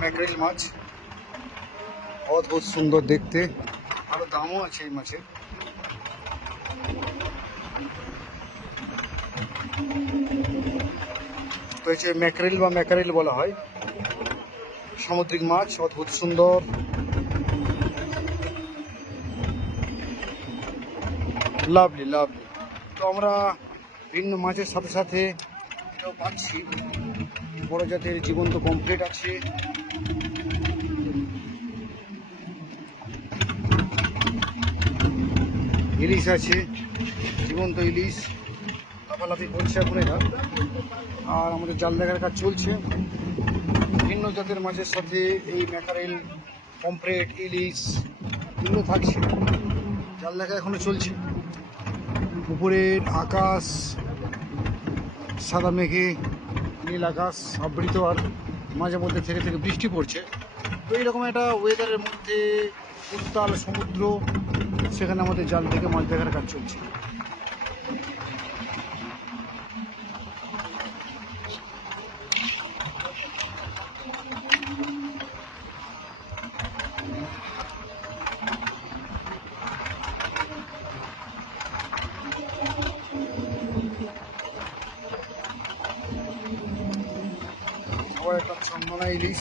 Mackerel মাছ, অদ্ভুত সুন্দর দেখতে, আরো দামও আছে এই মাছের। তো হচ্ছে ম্যাকরেল বা ম্যাকারেল বলা হয়, সামুদ্রিক মাছ, অদ্ভুত সুন্দর, লাভলি লাভলি। তো আমরা ভিন্ন মাছের সাথে সাথে এটাও পাচ্ছি, বড় জাতের জীবন্ত পমফ্রেট আছে, ইলিশ আছে, জীবন্ত ইলিশ লাফালাফি করছে এখন এরা। আর আমাদের জাল দেখার কাজ চলছে ভিন্ন জাতের মাছের সাথে। এই ম্যাকারেল, পমফ্রেট, ইলিশ এগুলো থাকছে, জাল দেখা এখনো চলছে। উপরের আকাশ সাদা মেঘে নীল আকাশ আবৃত, আর মাঝে মধ্যে থেকে থেকে বৃষ্টি পড়ছে। তো এইরকম একটা ওয়েদারের মধ্যে উত্তাল সমুদ্র, সেখানে আমাদের জাল থেকে মাছ দেখার কাজ চলছে। আবার একটা চন্দনা ইলিশ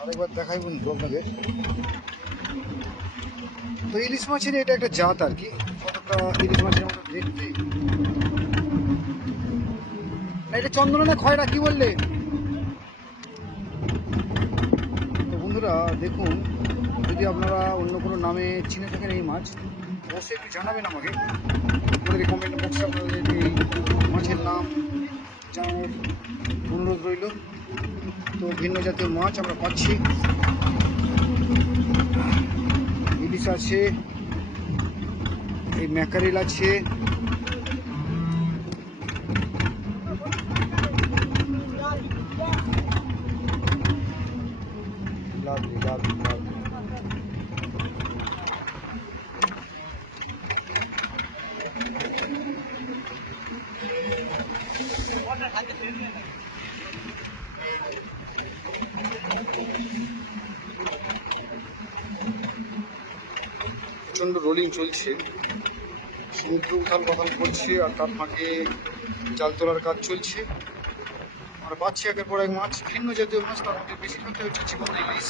আরেকবার দেখাই বন্ধু আপনাদের। তো ইলিশ মাছের এটা একটা জাত আর কি, কতটা ইলিশ মাছের মতো দেখতে। এটা চন্দনা না খয়রা, কি বললে? তো বন্ধুরা দেখুন, যদি আপনারা অন্য কোনো নামে চিনে থাকেন এই মাছ, অবশ্যই একটু জানাবেন আমাকে, আমাদের কমেন্ট বক্সে আপনাদের এই মাছের নাম জানানোর অনুরোধ রইল। তো ভিন্ন জাতীয় মাছ আমরা পাচ্ছি, ইলিশ আছে, এই ম্যাকারেল আছে, লাভলি লাভলি লাভলি। প্রচণ্ড রোলিং চলছে, সমুদ্র উথাল পাথাল করছে, আর তার ফাঁকে জাল তোলার কাজ চলছে। আমরা পাচ্ছি একের পর এক মাছ, ভিন্ন জাতীয় মাছ, তার মধ্যে বেশিরভাগটা হচ্ছে জীবন্ত ইলিশ।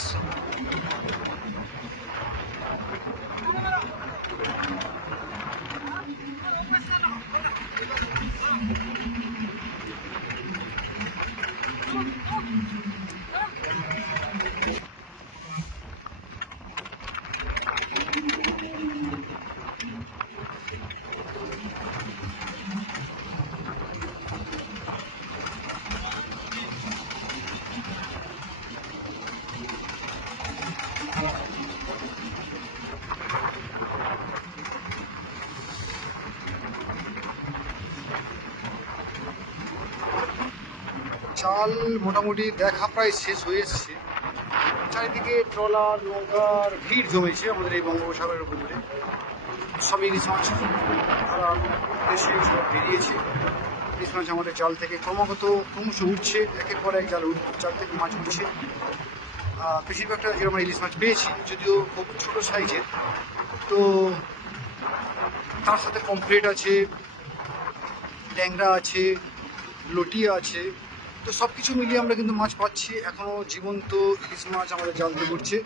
জাল মোটামুটি দেখা প্রায় শেষ হয়ে এসছে, চারিদিকে ট্রলার নৌকার ভিড় জমেছে আমাদের এই বঙ্গোপসাগরের উপরে। সব ইলিশ মাছ তারা দেশে সব বেরিয়েছে। ইলিশ মাছ আমাদের জাল থেকে ক্রমশ উঠছে, একের পর এক জাল থেকে মাছ উঠছে। বেশিরভাগটা যেরকম আমরা ইলিশ মাছ পেয়েছি, যদিও খুব ছোটো সাইজের, তো তার সাথে পমফ্রেট আছে, ট্যাংরা আছে, লটিয়া আছে। তো সব কিছু মিলিয়ে আমরা কিন্তু মাছ পাচ্ছি, এখনও জীবন্ত ইলিশ মাছ আমাদের জাল থেকে উঠছে।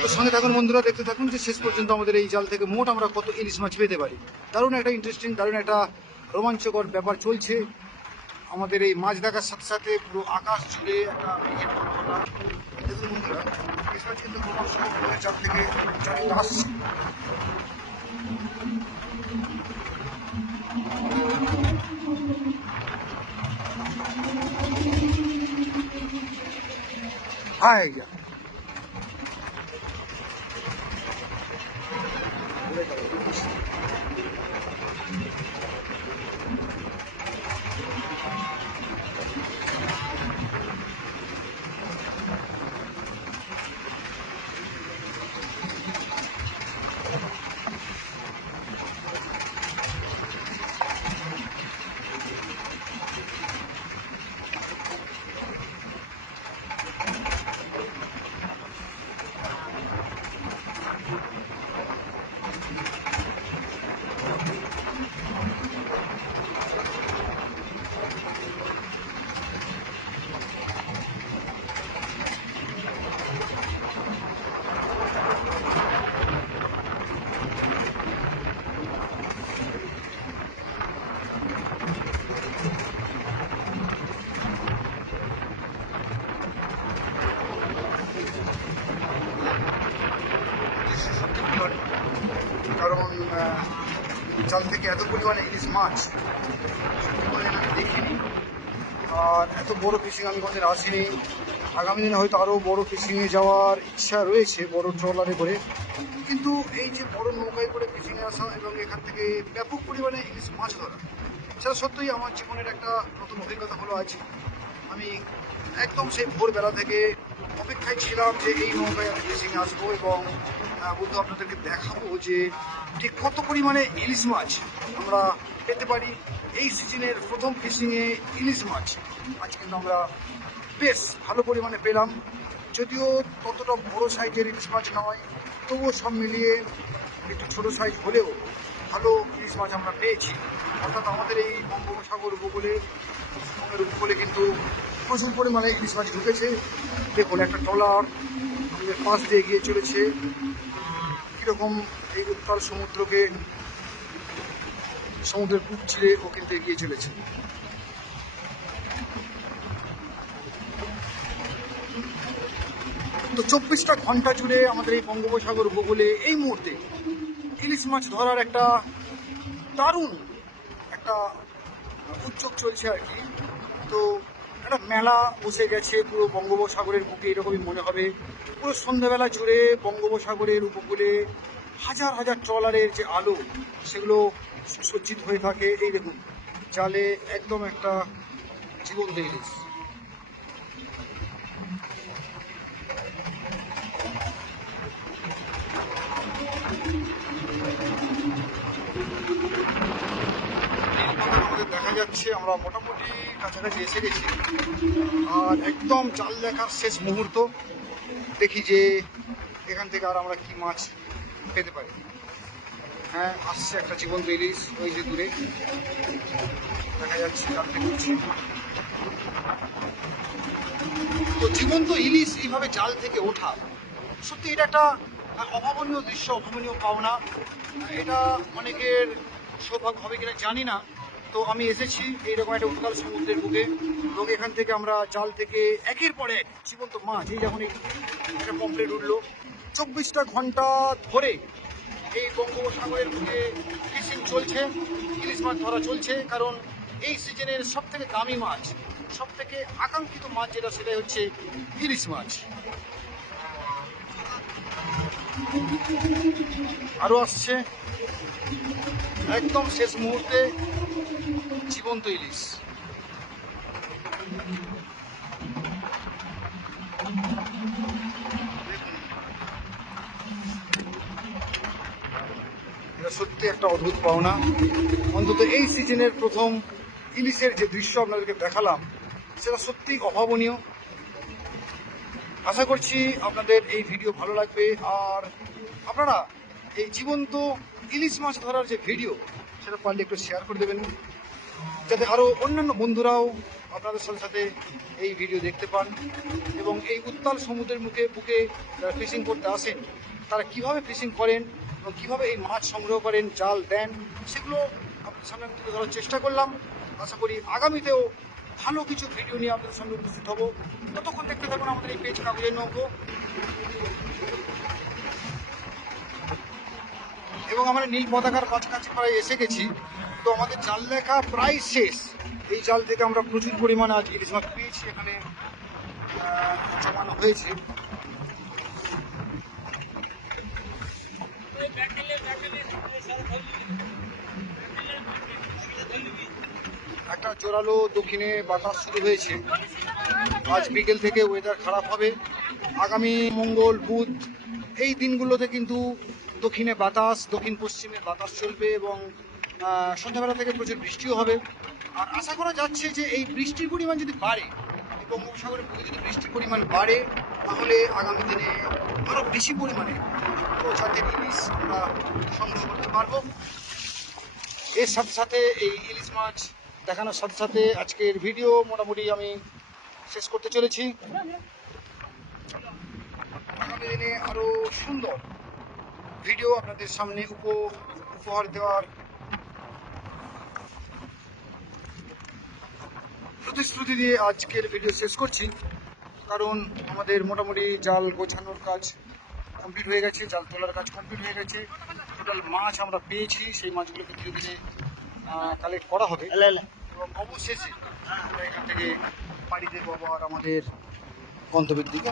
তো সঙ্গে থাকুন বন্ধুরা, দেখতে থাকুন যে শেষ পর্যন্ত আমাদের এই জাল থেকে মোট আমরা কত ইলিশ মাছ পেতে পারি। দারুণ একটা ইন্টারেস্টিং, দারুণ একটা রোমাঞ্চকর ব্যাপার চলছে আমাদের এই মাছ দেখার সাথে সাথে। পুরো আকাশ জুড়ে একটা মেঘের ঘটনা। দেখুন বন্ধুরা, ইলিশ মাছ কিন্তু ক্রমশ আমাদের জাল থেকে জালে আসছে। হাই জাল থেকে এত পরিমাণে ইলিশ মাছ কোনোদিন আমি দেখিনি। আর এত বড় ফিশিং আমি কোনোদিন আসিনি। আগামী দিনে হয়তো আরও বড় ফিশিংয়ে যাওয়ার ইচ্ছা রয়েছে, বড় ট্রলারে করে। কিন্তু এই যে বড় নৌকায় করে ফিশিংয়ে আসা এবং এখান থেকে ব্যাপক পরিমাণে ইলিশ মাছ ধরা, সেটা সত্যিই আমার জীবনের একটা নতুন অভিজ্ঞতা হলো আজ। আমি একদম সেই ভোরবেলা থেকে অপেক্ষায় ছিলাম যে এই নৌকায় আমি ফিশিংয়ে আসবো এবং বন্ধু আপনাদেরকে দেখাবো যে ঠিক কত পরিমাণে ইলিশ মাছ আমরা পেতে পারি। এই সিজনের প্রথম ফিশিংয়ে ইলিশ মাছ আজ কিন্তু আমরা বেশ ভালো পরিমাণে পেলাম। যদিও ততটা বড় সাইজের ইলিশ মাছ নয়, তবুও সব মিলিয়ে একটু ছোটো সাইজ হলেও ভালো ইলিশ মাছ আমরা পেয়েছি। অর্থাৎ আমাদের এই বঙ্গোপসাগর উপকূলে কিন্তু প্রচুর পরিমাণে ইলিশ মাছ ঢুকেছে। দেখুন একটা ট্রলার আমাদের পাশ দিয়ে এগিয়ে চলেছে, কীরকম এই উত্তাল সমুদ্রের বুক চিরে ও কিন্তু এগিয়ে চলেছে। তো 24টা ঘন্টা জুড়ে আমাদের এই বঙ্গোপসাগর উপকূলে এই মুহূর্তে ইলিশ মাছ ধরার একটা দারুণ একটা উদ্যোগ চলছে আর কি। তো একটা মেলা বসে গেছে পুরো বঙ্গোপসাগরের বুকে, এরকমই মনে হবে। পুরো সন্ধ্যাবেলা জুড়ে বঙ্গোপসাগরের উপকূলে হাজার হাজার ট্রলারের যে আলো, সেগুলো সজ্জিত হয়ে থাকে। এই দেখুন জালে একদম একটা জীবন্ত ইলিশ। আমাদের দেখা যাচ্ছে আমরা মোটামুটি কাছাকাছি এসে গেছি, আর একদম জাল দেখার শেষ মুহূর্ত। দেখি যে এখান থেকে আর আমরা কি মাছ পেতে পারি। হ্যাঁ, আসছে একটা জীবন্ত ইলিশ, ওই যে দূরে দেখা যাচ্ছে জাল থেকে। তো জীবন্ত ইলিশ এইভাবে জাল থেকে ওঠা, সত্যি এটা একটা অভাবনীয় দৃশ্য, অভাবনীয় পাওনা। এটা অনেকের সৌভাগ্য হবে কিনা জানি না। তো আমি এসেছি এইরকম একটা উত্তাল সমুদ্রের বুকে, এবং এখান থেকে আমরা জাল থেকে একের পর এক জীবন্ত মাছ, এই যেমন একটা পমফ্রেট উঠলো। 24টা ঘন্টা ধরে এই বঙ্গোপসাগরের বুকে ফিশিং চলছে, ইলিশ মাছ ধরা চলছে। কারণ এই সিজনের সব থেকে দামি মাছ, সব থেকে আকাঙ্ক্ষিত মাছ যেটা, সেটাই হচ্ছে ইলিশ মাছ। আরও আসছে একদম শেষ মুহূর্তে জীবন্ত ইলিশ। এটা সত্যি একটা অদ্ভুত পাওনা। অন্তত এই সিজনের প্রথম ইলিশের যে দৃশ্য আপনাদেরকে দেখালাম, সেটা সত্যিই অভাবনীয়। আশা করছি আপনাদের এই ভিডিও ভালো লাগবে, আর আপনারা এই জীবন্ত ইলিশ মাছ ধরার যে ভিডিও, সেটা পারলে একটু শেয়ার করে দেবেন, যাতে আরও অন্যান্য বন্ধুরাও আপনাদের সাথে সাথে এই ভিডিও দেখতে পান। এবং এই উত্তাল সমুদ্রের বুকে যারা ফিশিং করতে আসেন, তারা কিভাবে ফিশিং করেন এবং কীভাবে এই মাছ সংগ্রহ করেন, জাল দেন, সেগুলো আপনাদের সামনে তুলে ধরার চেষ্টা করলাম। আশা করি আগামীতেও ভালো কিছু ভিডিও নিয়ে আপনাদের সঙ্গে উপস্থিত হব। ততক্ষণ দেখতে থাকুন আমাদের এই পেজ কাগজের নৌকো। এবং আমরা নীল পতাকার কাছাকাছি প্রায় এসে গেছি। তো আমাদের জাল দেখা প্রায় শেষ। এই জাল থেকে আমরা প্রচুর পরিমাণে আজ ইলিশ মাছ পেয়েছি, এখানে জমানো হয়েছে। একটা জোরালো দক্ষিণে বাতাস শুরু হয়েছে। আজ বিকেল থেকে ওয়েদার খারাপ হবে। আগামী মঙ্গল, বুধ এই দিনগুলোতে কিন্তু দক্ষিণে বাতাস, দক্ষিণ পশ্চিমে বাতাস চলবে এবং সন্ধ্যাবেলা থেকে প্রচুর বৃষ্টিও হবে। আর আশা করা যাচ্ছে যে এই বৃষ্টির পরিমাণ যদি বাড়ে, এই বঙ্গোপসাগরের বুকে যদি বৃষ্টির পরিমাণ বাড়ে, তাহলে আগামী দিনে আরও বেশি পরিমাণে জাতের ইলিশ আমরা সংগ্রহ করতে পারবো। এর সাথে সাথে এই ইলিশ মাছ দেখানোর সাথে সাথে আজকের ভিডিও মোটামুটি আমি শেষ করতে চলেছি। আগামী দিনে আরও সুন্দর ভিডিও আপনাদের সামনে উপহার দেওয়ার প্রতিশ্রুতি দিয়ে আজকের ভিডিও শেষ করছি। কারণ আমাদের মোটামুটি জাল গোছানোর কাজ কমপ্লিট হয়ে গেছে, জাল তোলার কাজ কমপ্লিট হয়ে গেছে। তো টোটাল মাছ আমরা পেয়েছি, সেই মাছগুলোকে ধীরে ধীরে কালেক্ট করা হবে এবং অবশেষে আমরা এখান থেকে পাড়ি দেবো আবার আমাদের গন্তব্যের দিকে।